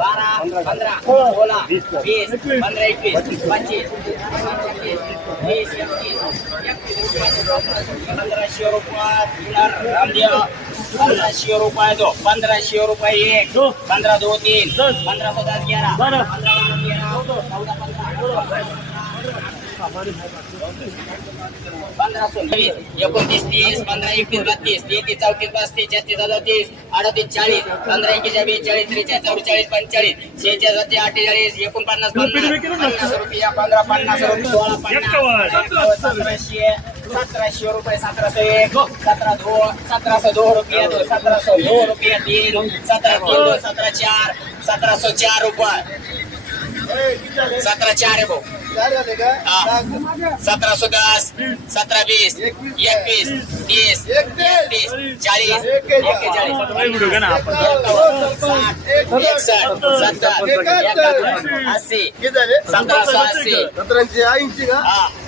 બારા પંદર સોળ વીસ પંદર એકવીસ પચીસ વીસ પંદરસો રૂપિયા પંદરસો રૂપિયા દો પંદરસો રૂપિયા એક પંદર દો તીન પંદર સો દસ અગિયાર પંદર અગિયાર सत्रह चार रुपये सत्रह चार सतरा सुदास सतरा वीस एकवीस तीस एकतीस चाळीस एकेचाळीस एकसठ सत्तर एकाहत्तर ऐंशी सतराशे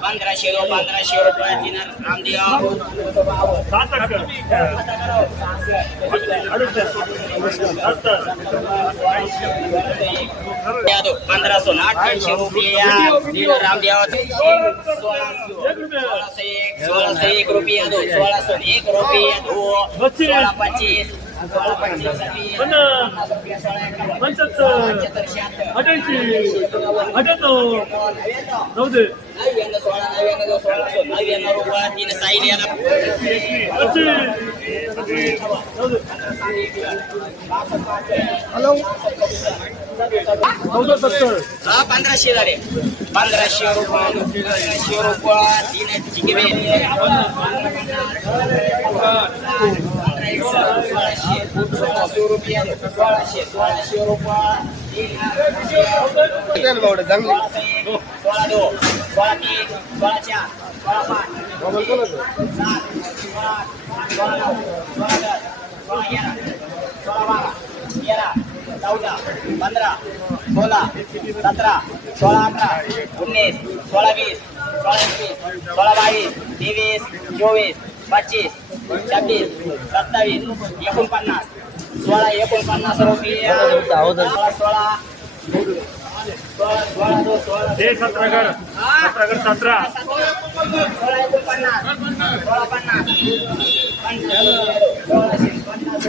પંદરસો પંદરસો પંદરસો ના અઠાવીસો રૂપિયા રામદેવ સોળસો એક સોળસો એક રૂપિયા સોળસો એક રૂપિયા સોળસો પચીસ पंचाहत्तर अठ्याऐंशी अठ्याण्णव नव्हते हॅलो चौदा सत्तर हा पंधराशे झाले पंधराशे रुपये पंधराशे रुपये तीन चिकवे પંદર સોળ સત્તર સોળ અઢાર ઓગણીસ સોળ વીસ સોળ એકવીસ સોળ બાવીસ ત્રેવીસ ચોવીસ પચીસ छब्बीस सत्तावीस एकोणपन्नास सोळा एकोणपन्नास रुपये हो सोळा सोळा हे सतरागड सतरागड सतरा सोळा एकोणपन्नास सोळा पन्नास पन्नास